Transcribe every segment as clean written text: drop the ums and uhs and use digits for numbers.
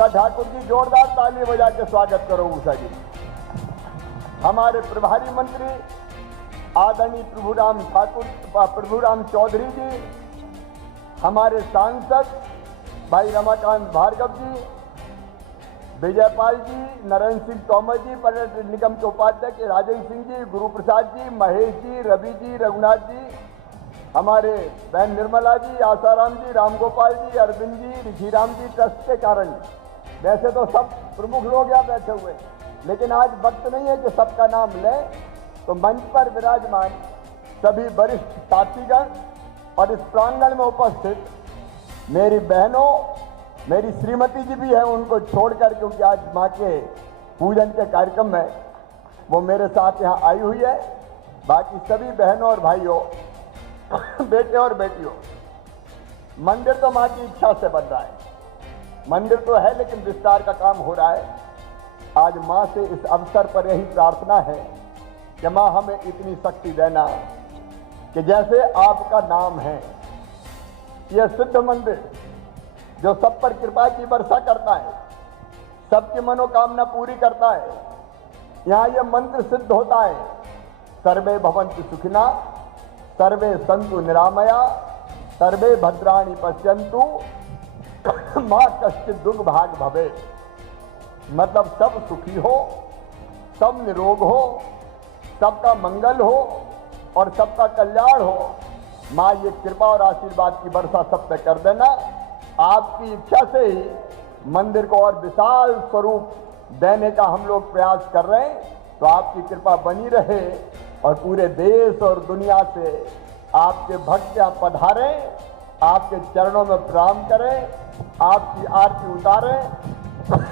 उषा ठाकुर जी, जोरदार ताली बजा के स्वागत करो उषा जी। हमारे प्रभारी मंत्री आदरणीय प्रभुराम चौधरी जी, हमारे सांसद भाई रमाकांत भार्गव जी, विजयपाल जी, नरेंद्र सिंह तोमर जी, पर्यटन निगम के उपाध्यक्ष राजेंद्र सिंह जी, गुरु प्रसाद जी, महेश जी, रवि जी, रघुनाथ जी, हमारे बहन निर्मला जी, आसाराम जी, रामगोपाल जी, अरविंद जी, ऋषिराम जी, ट्रस्ट के कारण। वैसे तो सब प्रमुख लोग यहाँ बैठे हुए, लेकिन आज वक्त नहीं है कि सबका नाम लें, तो मंच पर विराजमान सभी वरिष्ठ साथीगण और इस प्रांगण में उपस्थित मेरी बहनों, मेरी श्रीमती जी भी हैं, उनको छोड़कर, क्योंकि आज माँ के पूजन के कार्यक्रम में वो मेरे साथ यहाँ आई हुई है। बाकी सभी बहनों और भाइयों, बेटे और बेटियों, मंदिर तो माँ की इच्छा से बन रहा है। मंदिर तो है लेकिन विस्तार का काम हो रहा है। आज माँ से इस अवसर पर यही प्रार्थना है कि माँ हमें इतनी शक्ति देना कि जैसे आपका नाम है, यह सिद्ध मंदिर जो सब पर कृपा की वर्षा करता है, सबकी मनोकामना पूरी करता है, यहाँ यह मंत्र सिद्ध होता है, सर्वे भवन्तु सुखिना, सर्वे सन्तु निरामया, सर्वे भद्राणि पश्यन्तु, माँ कश्चित् दुर्भाग् भवेत्। मतलब सब सुखी हो, सब निरोग हो, सबका मंगल हो और सबका कल्याण हो। माँ ये कृपा और आशीर्वाद की वर्षा सब पे कर देना। आपकी इच्छा से ही मंदिर को और विशाल स्वरूप देने का हम लोग प्रयास कर रहे हैं, तो आपकी कृपा बनी रहे और पूरे देश और दुनिया से आपके भक्त यहाँ पधारें, आपके चरणों में प्रणाम करें, आपकी आरती उतारें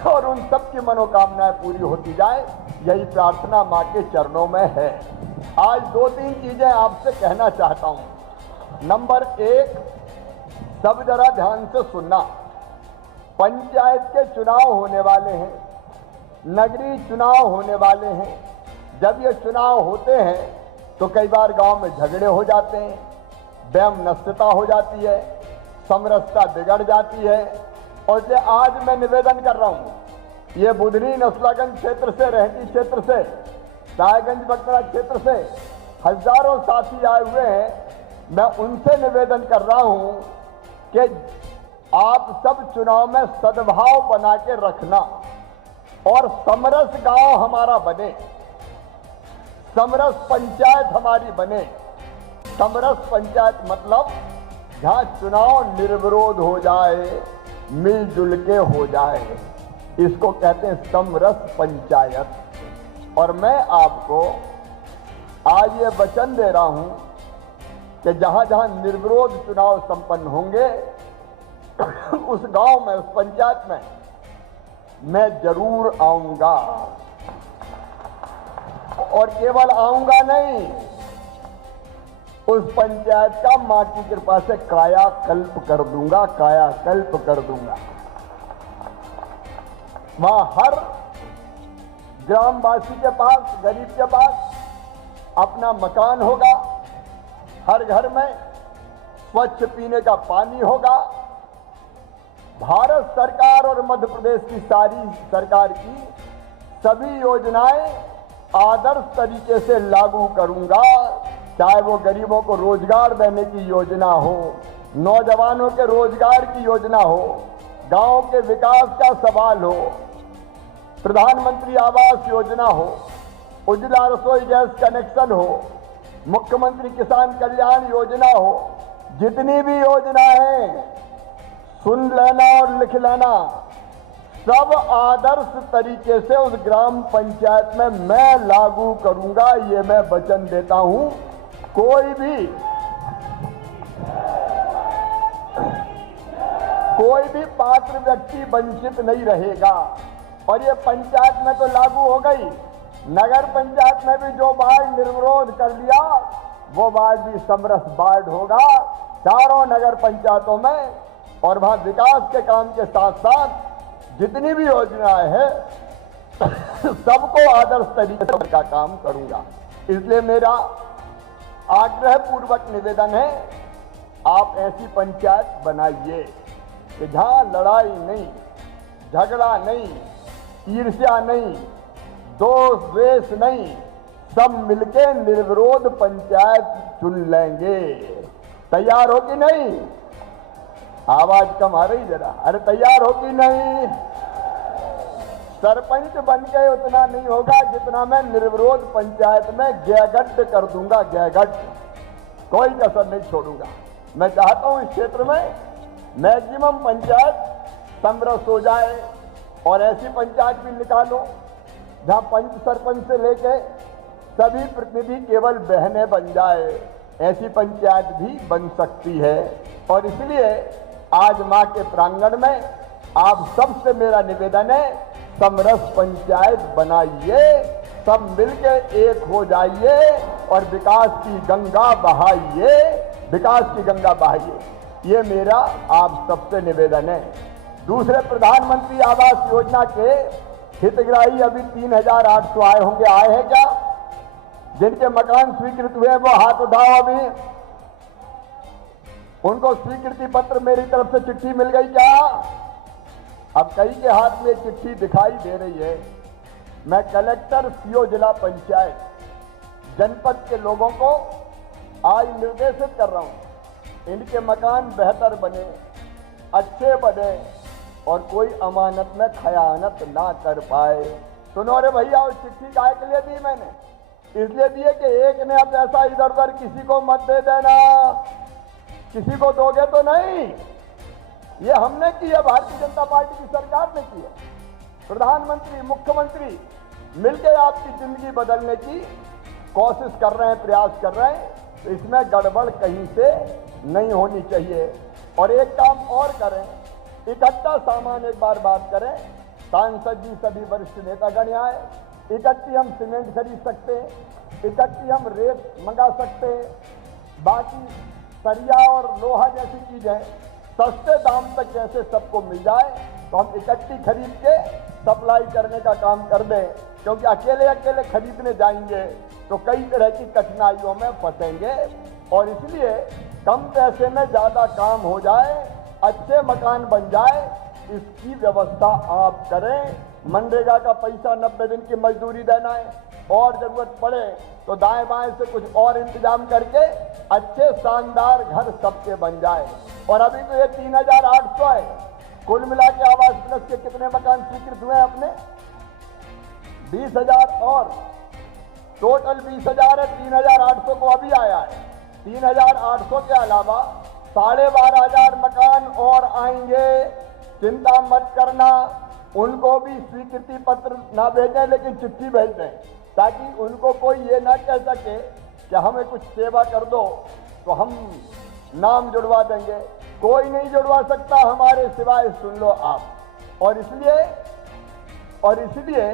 और उन सब की मनोकामनाएं पूरी होती जाए, यही प्रार्थना माँ के चरणों में है। आज 2-3 चीजें आपसे कहना चाहता हूँ। नंबर 1, सब जरा ध्यान से सुनना। पंचायत के चुनाव होने वाले हैं, नगरीय चुनाव होने वाले हैं। जब ये चुनाव होते हैं तो कई बार गांव में झगड़े हो जाते हैं, वैमनस्यता हो जाती है, समरसता बिगड़ जाती है। और ये आज मैं निवेदन कर रहा हूँ, ये बुधनी नस्लागंज क्षेत्र से, रहती क्षेत्र से, रायगंज बकरा क्षेत्र से हजारों साथी आए हुए हैं। मैं उनसे निवेदन कर रहा हूँ कि आप सब चुनाव में सद्भाव बना के रखना और समरस गांव हमारा बने, समरस पंचायत हमारी बने। समरस पंचायत मतलब जहां चुनाव निर्विरोध हो जाए, मिलजुल के हो जाए, इसको कहते हैं समरस पंचायत। और मैं आपको आज ये वचन दे रहा हूं कि जहां जहां निर्विरोध चुनाव संपन्न होंगे उस गांव में, उस पंचायत में मैं जरूर आऊंगा। और केवल आऊंगा नहीं, उस पंचायत का मां की कृपा से कायाकल्प कर दूंगा, कायाकल्प कर दूंगा। वहां हर ग्रामवासी के पास, गरीब के पास अपना मकान होगा, हर घर में स्वच्छ पीने का पानी होगा। भारत सरकार और मध्य प्रदेश की सारी सरकार की सभी योजनाएं आदर्श तरीके से लागू करूंगा, चाहे वो गरीबों को रोजगार देने की योजना हो, नौजवानों के रोजगार की योजना हो, गांव के विकास का सवाल हो, प्रधानमंत्री आवास योजना हो, उज्ज्वला रसोई गैस कनेक्शन हो, मुख्यमंत्री किसान कल्याण योजना हो। जितनी भी योजना है सुन लेना और लिख लेना, सब आदर्श तरीके से उस ग्राम पंचायत में मैं लागू करूंगा, ये मैं वचन देता हूं। कोई भी पात्र व्यक्ति वंचित नहीं रहेगा। और ये पंचायत में तो लागू हो गई, नगर पंचायत में भी जो वार्ड निर्विरोध कर दिया वो वार्ड भी समरस वार्ड होगा चारों नगर पंचायतों में। और वहां विकास के काम के साथ साथ जितनी भी योजनाएं हैं सबको आदर्श तरीके का काम करूंगा। इसलिए मेरा आग्रह पूर्वक निवेदन है, आप ऐसी पंचायत बनाइए कि जहां लड़ाई नहीं, झगड़ा नहीं, ईर्ष्या नहीं, दोष द्वेष नहीं, सब मिलके निर्विरोध पंचायत चुन लेंगे। तैयार हो कि नहीं? आवाज कम आ रही जरा। अरे तैयार हो कि नहीं? सरपंच बन के उतना नहीं होगा जितना मैं निर्विरोध पंचायत में गैगड्ड कर दूंगा, गैगड्ड, कोई कसर नहीं छोड़ूंगा। मैं चाहता हूं इस क्षेत्र में मैक्सिमम पंचायत समरस हो जाए और ऐसी पंचायत भी निकालो जहां पंच सरपंच से लेके सभी प्रतिनिधि केवल बहनें बन जाए। ऐसी पंचायत भी बन सकती है। और इसलिए आज मां के प्रांगण में आप सबसे मेरा निवेदन है, समरस पंचायत बनाइए, सब मिलके एक हो जाइए और विकास की गंगा बहाइए, विकास की गंगा बहाइए। ये मेरा आप सबसे निवेदन है। दूसरे, प्रधानमंत्री आवास योजना के हितग्राही अभी 3,800 आए होंगे। आए हैं क्या? जिनके मकान स्वीकृत हुए वो हाथ उठाओ। अभी उनको स्वीकृति पत्र मेरी तरफ से चिट्ठी मिल गई क्या? अब कई के हाथ में चिट्ठी दिखाई दे रही है। मैं कलेक्टर, सीओ, जिला पंचायत, जनपद के लोगों को आज निर्देशित कर रहा हूं, इनके मकान बेहतर बने, अच्छे बने और कोई अमानत में खयानत ना कर पाए। सुनो रे भैया, उस चिट्ठी काहे के लिए दी मैंने? इसलिए दिए कि एक ने पैसा इधर उधर किसी को मत दे देना। किसी को दोगे तो नहीं। ये हमने की है, भारतीय जनता पार्टी की सरकार ने की है। प्रधानमंत्री, मुख्यमंत्री मिलकर आपकी जिंदगी बदलने की कोशिश कर रहे हैं, प्रयास कर रहे हैं। तो इसमें गड़बड़ कहीं से नहीं होनी चाहिए। और एक काम और करें, इकट्ठा सामान एक बार बात करें। सांसद जी, सभी वरिष्ठ नेतागण आए, इकट्ठी हम सीमेंट खरीद सकते हैं, इकट्ठी हम रेत मंगा सकते हैं। बाकी सरिया और लोहा जैसी चीजें सस्ते दाम तक जैसे सबको मिल जाए तो हम इकट्ठी खरीद के सप्लाई करने का काम कर दें। क्योंकि अकेले अकेले खरीदने जाएंगे तो कई तरह की कठिनाइयों में फंसेंगे। और इसलिए कम पैसे में ज्यादा काम हो जाए, अच्छे मकान बन जाए, इसकी व्यवस्था आप करें। मनरेगा का पैसा 90 दिन की मजदूरी देना है, और जरूरत पड़े तो दाएं बाएं से कुछ और इंतजाम करके अच्छे शानदार घर सबके बन जाए। और अभी तो ये 3,800 है। कुल मिला के आवास प्लस के कितने मकान स्वीकृत हुए हैं अपने? 20,000 और टोटल 20,000 है। 3,800 को अभी आया है। 3,800 के अलावा 12,500 मकान और आएंगे। चिंता मत करना। उनको भी स्वीकृति पत्र ना भेजें लेकिन चिट्ठी भेज दें, ताकि उनको कोई ये ना कह सके कि हमें कुछ सेवा कर दो तो हम नाम जुड़वा देंगे। कोई नहीं जुड़वा सकता हमारे सिवाय, सुन लो आप। और इसलिए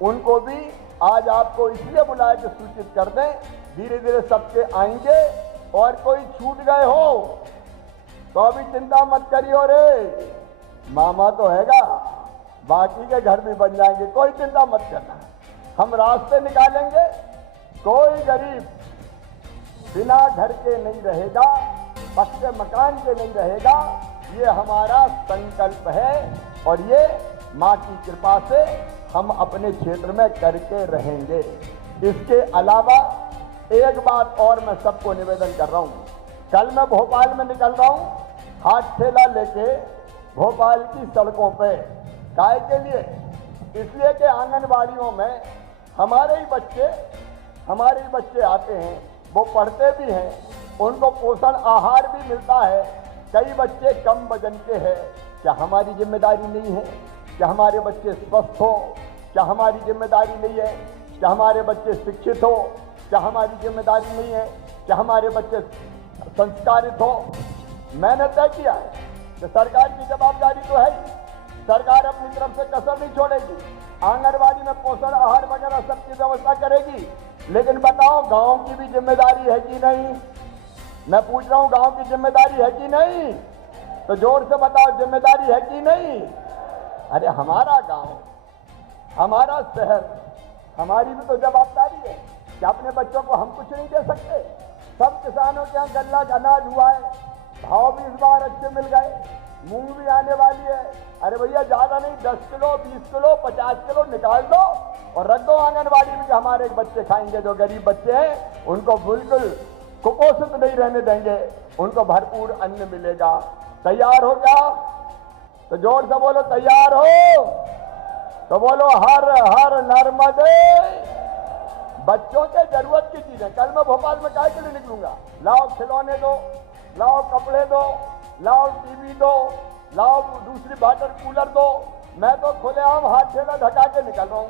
उनको भी आज आपको इसलिए बुलाया कि सूचित कर दें। धीरे धीरे सबके आएंगे। और कोई छूट गए हो तो अभी चिंता मत करियो रे, मामा तो हैगा, बाकी के घर भी बन जाएंगे, कोई चिंता मत करना। हम रास्ते निकालेंगे। कोई गरीब बिना घर के नहीं रहेगा, पक्के मकान के नहीं रहेगा। ये हमारा संकल्प है और ये मां की कृपा से हम अपने क्षेत्र में करके रहेंगे। इसके अलावा एक बात और मैं सबको निवेदन कर रहा हूं। कल मैं भोपाल में निकल रहा हूं, हाथ ठेला लेके भोपाल की सड़कों पे। काय के लिए? इसलिए कि आंगनबाड़ियों में हमारे ही बच्चे आते हैं, वो पढ़ते भी हैं, उनको पोषण आहार भी मिलता है। कई बच्चे कम वजन के हैं। क्या हमारी जिम्मेदारी नहीं है? क्या हमारे बच्चे स्वस्थ हो? क्या हमारी जिम्मेदारी नहीं है? क्या हमारे बच्चे शिक्षित हो? क्या हमारी जिम्मेदारी नहीं है? क्या हमारे बच्चे संस्कारित हो? मैंने तय किया है कि सरकार की जवाबदारी तो है ही, सरकार अपनी तरफ से कसर नहीं छोड़ेगी। आंगनबाड़ी में पोषण आहार वगैरह सबकी व्यवस्था करेगी। लेकिन बताओ, गांव की भी जिम्मेदारी है कि नहीं? मैं पूछ रहा हूं, गांव की जिम्मेदारी है कि नहीं? तो जोर से बताओ, जिम्मेदारी है कि नहीं? अरे हमारा गांव, हमारा शहर, हमारी भी तो जवाबदारी है कि अपने बच्चों को हम कुछ नहीं दे सकते? सब किसानों के यहाँ गल्ला अनाज हुआ है, भाव भी इस बार अच्छे मिल गए, मूंग भी आने वाली है। अरे भैया ज्यादा नहीं, 10 किलो 20 किलो 50 किलो निकाल दो और रख दो आंगनबाड़ी में, हमारे बच्चे खाएंगे। जो गरीब बच्चे हैं उनको बिल्कुल कुपोषित नहीं रहने देंगे, उनको भरपूर अन्न मिलेगा। तैयार हो क्या? तो जोर से बोलो तैयार हो, तो बोलो हर हर नर्मदे। बच्चों के जरूरत की चीजें, कल मैं भोपाल में काहे के लिए निकलूंगा? लाओ खिलौने दो, लाओ कपड़े दो, लाओ टीवी दो, लाओ दूसरी वाटर कूलर दो। मैं तो खुलेआम हाथ ठेला ढका के निकल रहा हूं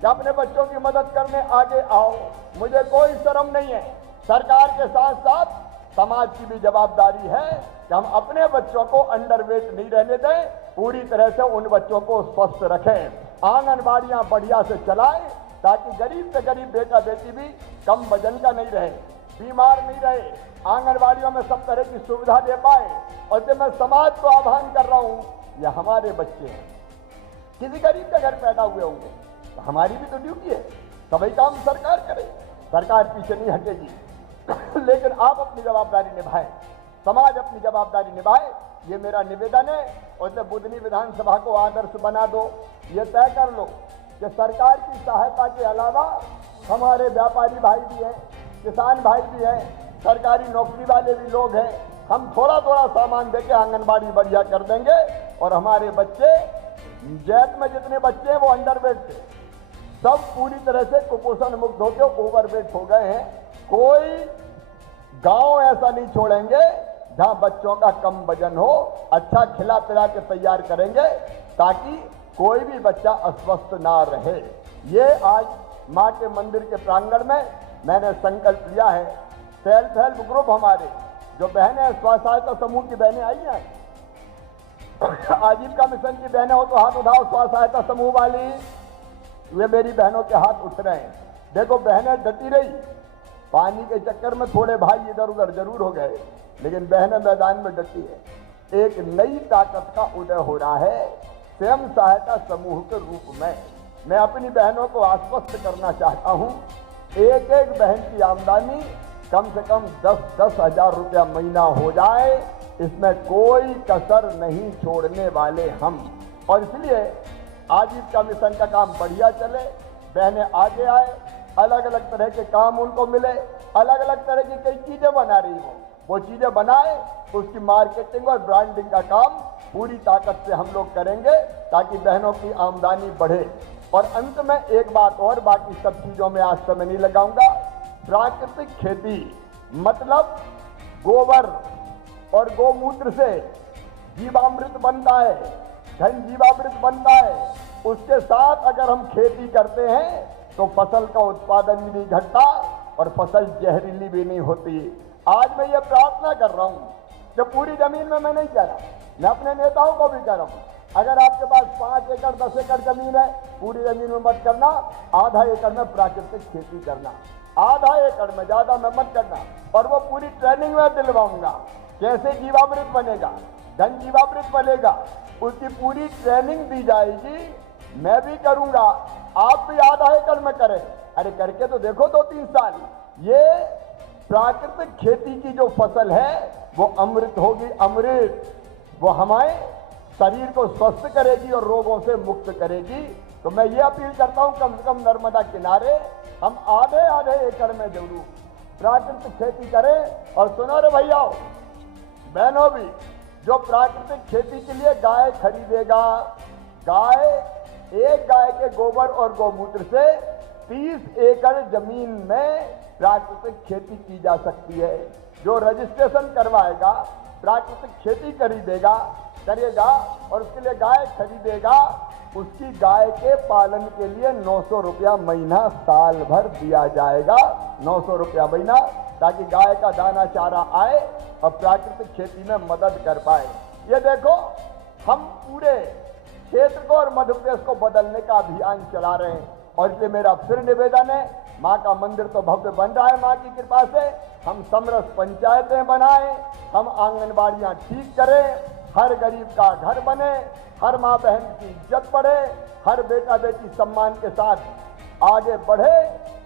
कि अपने बच्चों की मदद करने आगे आओ। मुझे कोई शर्म नहीं है। सरकार के साथ साथ समाज की भी जवाबदारी है कि हम अपने बच्चों को अंडरवेट नहीं रहने दें, पूरी तरह से उन बच्चों को स्वस्थ रखें। आंगनबाड़ियां बढ़िया से चलाएं ताकि गरीब से गरीब बेटा बेटी भी कम वजन का नहीं रहे, बीमार नहीं रहे, आंगनबाड़ियों में सब तरह की सुविधा दे पाए। और जब मैं समाज को आह्वान कर रहा हूं, ये हमारे बच्चे हैं, किसी गरीब के घर पैदा हुए होंगे, तो हमारी भी तो ड्यूटी है, सभी काम सरकार करे, सरकार पीछे नहीं हटेगी। लेकिन आप अपनी जवाबदारी निभाएं, समाज अपनी जवाबदारी निभाए, ये मेरा निवेदन है। और जब बुधनी विधानसभा को आदर्श बना दो, ये तय कर लो कि सरकार की सहायता के अलावा हमारे व्यापारी भाई भी हैं, किसान भाई भी हैं, सरकारी नौकरी वाले भी लोग हैं, हम थोड़ा थोड़ा सामान देके आंगनबाड़ी बढ़िया कर देंगे। और हमारे बच्चे, जैत में जितने बच्चे हैं वो अंडरवेट थे, सब पूरी तरह से कुपोषण मुक्त होकर ओवरवेट हो गए हैं। कोई गांव ऐसा नहीं छोड़ेंगे जहां बच्चों का कम वजन हो। अच्छा खिला पिला के तैयार करेंगे ताकि कोई भी बच्चा अस्वस्थ ना रहे। ये आज मां के मंदिर के प्रांगण में मैंने संकल्प लिया है। सेल्फ हेल्प ग्रुप हमारे जो बहनें, स्व सहायता समूह की बहनें आई हैं, आजीविका मिशन की बहनें हो तो हाथ उठाओ। स्व सहायता समूह वाली, वे मेरी बहनों के हाथ उठ रहे हैं। देखो बहनें डटी रही, पानी के चक्कर में थोड़े भाई इधर उधर जरूर हो गए, लेकिन बहनें मैदान में डटी है। एक नई ताकत का उदय हो रहा है स्वयं सहायता समूह के रूप में। मैं अपनी बहनों को आश्वस्त करना चाहता हूं, एक एक बहन की आमदनी कम से कम 10-10 हजार रुपया महीना हो जाए, इसमें कोई कसर नहीं छोड़ने वाले हम। और इसलिए आजीविका मिशन का काम बढ़िया चले, बहनें आगे आए, अलग अलग तरह के काम उनको मिले, अलग अलग तरह की कई चीजें बना रही हो, वो चीजें बनाए, उसकी मार्केटिंग और ब्रांडिंग का काम पूरी ताकत से हम लोग करेंगे ताकि बहनों की आमदनी बढ़े। और अंत में एक बात और, बाकी सब चीजों में आज समय नहीं लगाऊंगा। प्राकृतिक खेती मतलब गोबर और गौमूत्र से जीवामृत बनता है, धन जीवामृत बनता है। उसके साथ अगर हम खेती करते हैं तो फसल का उत्पादन भी नहीं घटता और फसल जहरीली भी नहीं होती। आज मैं ये प्रार्थना कर रहा हूं कि पूरी जमीन में मैं नहीं कह रहा, मैं अपने नेताओं को भी कह रहा हूं, अगर आपके पास 5 एकड़ 10 एकड़ जमीन है, पूरी जमीन में मत करना, आधा एकड़ में प्राकृतिक खेती करना, आधा एकड़ में, ज्यादा में मत करना। और वो पूरी ट्रेनिंग में दिलवाऊंगा, कैसे जीवामृत बनेगा, धन जीवामृत बनेगा, उसकी पूरी ट्रेनिंग दी जाएगी। मैं भी करूंगा, आप भी आधा एकड़ में करें। अरे करके तो देखो 2-3 साल। ये प्राकृतिक खेती की जो फसल है वो अमृत होगी, अमृत। वो हमारे शरीर को स्वस्थ करेगी और रोगों से मुक्त करेगी। तो मैं ये अपील करता हूं, कम से कम नर्मदा किनारे हम आधे आधे एकड़ में जरूर प्राकृतिक खेती करें। और सुनो रे भैया बहनों भी, जो प्राकृतिक खेती के लिए गाय खरीदेगा, एक गाय के गोबर और गौमूत्र से 30 एकड़ जमीन में प्राकृतिक खेती की जा सकती है। जो रजिस्ट्रेशन करवाएगा, प्राकृतिक खेती करेगा और उसके लिए गाय खरीदेगा, उसकी गाय के पालन के लिए 900 रुपया महीना साल भर दिया जाएगा। 900 रुपया महीना, ताकि गाय का दाना चारा आए और प्राकृतिक खेती में मदद कर पाए। ये देखो, हम पूरे क्षेत्र को और मध्य प्रदेश को बदलने का अभियान चला रहे हैं। और इसलिए मेरा फिर निवेदन है, माँ का मंदिर तो भव्य बन रहा है माँ की कृपा से, हम समरस पंचायतें बनाएं, हम आंगनबाड़ियां ठीक करें, हर गरीब का घर बने, हर माँ बहन की इज्जत बढ़े, हर बेटा बेटी सम्मान के साथ आगे बढ़े।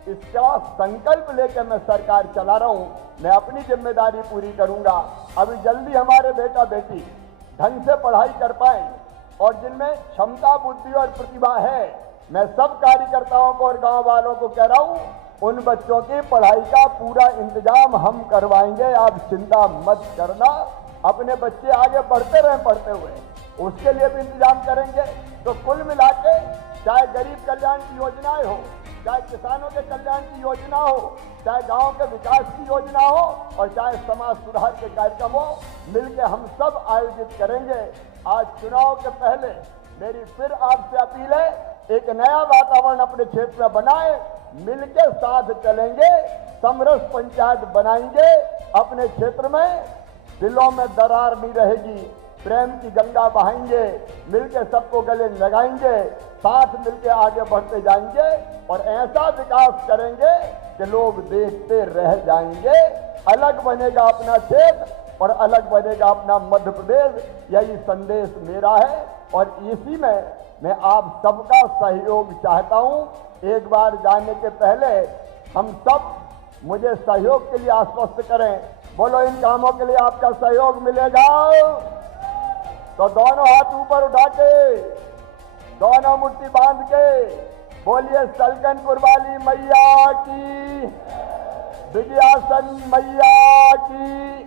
इसका संकल्प लेकर मैं सरकार चला रहा हूं। मैं अपनी जिम्मेदारी पूरी करूंगा। अभी जल्दी हमारे बेटा बेटी ढंग से पढ़ाई कर पाएं और जिनमें क्षमता, बुद्धि और प्रतिभा है, मैं सब कार्यकर्ताओं को और गांव वालों को कह रहा हूं, उन बच्चों की पढ़ाई का पूरा इंतजाम हम करवाएंगे। आप चिंता मत करना, अपने बच्चे आगे बढ़ते रहें पढ़ते हुए, उसके लिए भी इंतजाम करेंगे। तो कुल मिला के चाहे गरीब कल्याण की योजनाएं हो, चाहे किसानों के कल्याण की योजना हो, चाहे गांव के विकास की योजना हो और चाहे समाज सुधार के कार्यक्रम हो, मिलकर हम सब आयोजित करेंगे। आज चुनाव के पहले मेरी फिर आपसे अपील है, एक नया वातावरण अपने क्षेत्र में बनाए, मिलके साथ चलेंगे, समरस पंचायत बनाएंगे, अपने क्षेत्र में दिलों में दरार नहीं रहेगी, प्रेम की गंगा बहाएंगे, मिलके सबको गले लगाएंगे, साथ मिलके आगे बढ़ते जाएंगे और ऐसा विकास करेंगे कि लोग देखते रह जाएंगे। अलग बनेगा अपना क्षेत्र और अलग बनेगा अपना मध्य प्रदेश, यही संदेश मेरा है और इसी में मैं आप सबका सहयोग चाहता हूं। एक बार जाने के पहले हम सब मुझे सहयोग के लिए आश्वस्त करें। बोलो, इन कामों के लिए आपका सहयोग मिलेगा तो दोनों हाथ ऊपर उठा के, दोनों मुट्ठी बांध के बोलिए, सलकनपुर वाली मैया की, विजयासन मैया की।